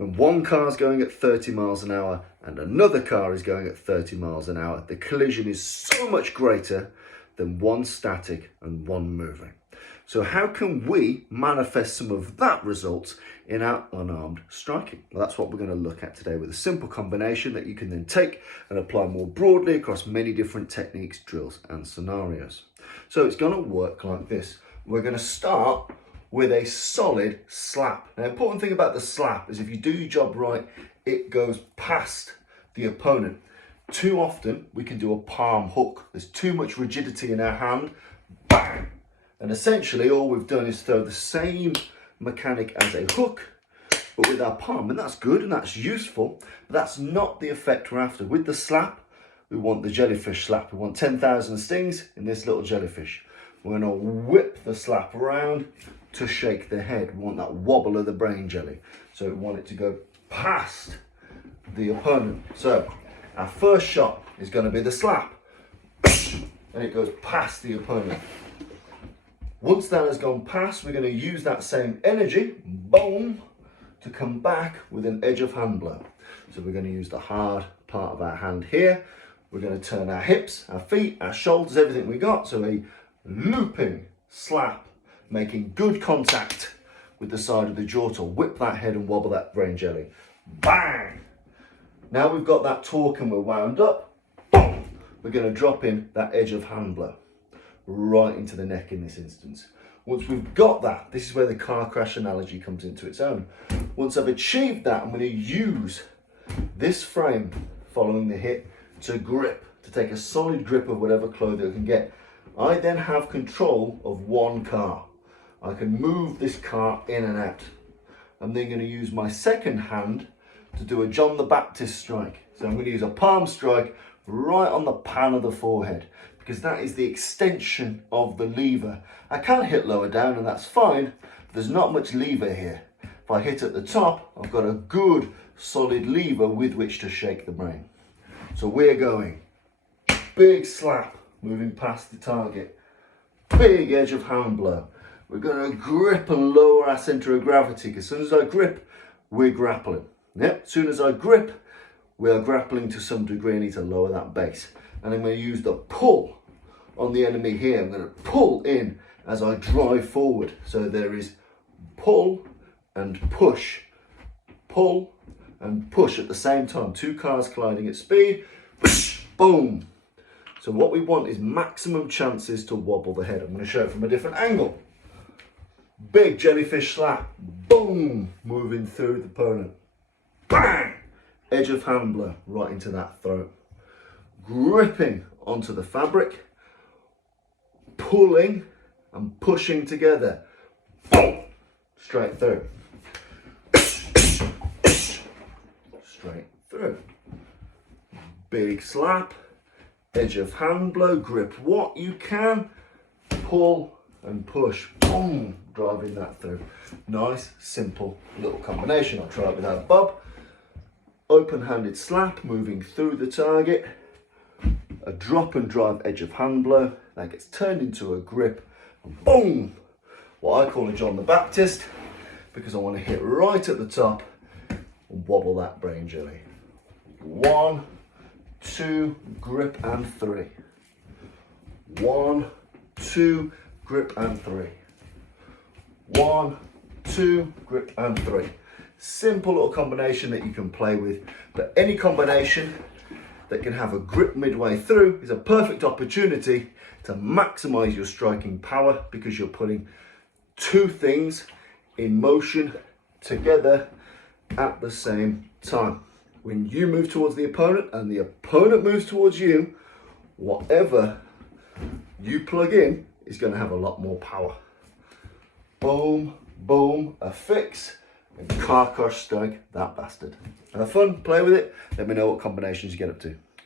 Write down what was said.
When one car is going at 30 miles an hour and another car is going at 30 miles an hour, the collision is so much greater than one static and one moving. So how can we manifest some of that result in our unarmed striking? Well, that's what we're going to look at today with a simple combination that you can then take and apply more broadly across many different techniques, drills and scenarios. So it's going to work like this. We're going to start with a solid slap. Now, the important thing about the slap is if you do your job right, it goes past the opponent. Too often we can do a palm hook. There's too much rigidity in our hand. Bang! And essentially all we've done is throw the same mechanic as a hook, but with our palm, and that's good and that's useful, but that's not the effect we're after. With the slap, we want the jellyfish slap. We want 10,000 stings in this little jellyfish. We're gonna whip the slap around to shake the head. We want that wobble of the brain jelly. So we want it to go past the opponent. So our first shot is gonna be the slap, and it goes past the opponent. Once that has gone past, we're going to use that same energy, boom, to come back with an edge of hand blow. So we're going to use the hard part of our hand here. We're going to turn our hips, our feet, our shoulders, everything we got. So a looping slap, making good contact with the side of the jaw to whip that head and wobble that brain jelly. Bang! Now we've got that torque and we're wound up. Boom! We're going to drop in that edge of hand blow right into the neck in this instance. Once we've got that, this is where the car crash analogy comes into its own. Once I've achieved that, I'm going to use this frame following the hit to grip, to take a solid grip of whatever clothing I can get. I then have control of one car. I can move this car in and out. I'm then going to use my second hand to do a John the Baptist strike. So I'm going to use a palm strike right on the pan of the forehead, because that is the extension of the lever. I can hit lower down and that's fine, but there's not much lever here. If I hit at the top, I've got a good solid lever with which to shake the brain. So we're going big slap, moving past the target, big edge of hand blow. We're going to grip and lower our center of gravity, because as soon as I grip, we're grappling. Yep, as soon as I grip, we are grappling to some degree. I need to lower that base. And I'm going to use the pull on the enemy here. I'm going to pull in as I drive forward. So there is pull and push at the same time. Two cars colliding at speed, boom. So what we want is maximum chances to wobble the head. I'm going to show it from a different angle. Big jellyfish slap, boom, moving through the opponent. Bang! Edge of hand blow right into that throat. Gripping onto the fabric, pulling and pushing together, boom, straight through, straight through. Big slap, edge of hand blow, grip what you can, pull and push, boom, driving that through. Nice, simple little combination. I'll try it without Bob. Open-handed slap, moving through the target. A drop and drive edge of hand blow that gets turned into a grip, and boom, what I call a John the Baptist, because I want to hit right at the top and wobble that brain jelly. 1, 2, grip and 3. 1, 2, grip and 3. 1, 2, grip and 3. Simple little combination that you can play with, but any combination that can have a grip midway through is a perfect opportunity to maximize your striking power, because you're putting two things in motion together at the same time. When you move towards the opponent and the opponent moves towards you, whatever you plug in is going to have a lot more power. Boom, boom, a fix, and car crush strike that bastard. Have fun, play with it, let me know what combinations you get up to.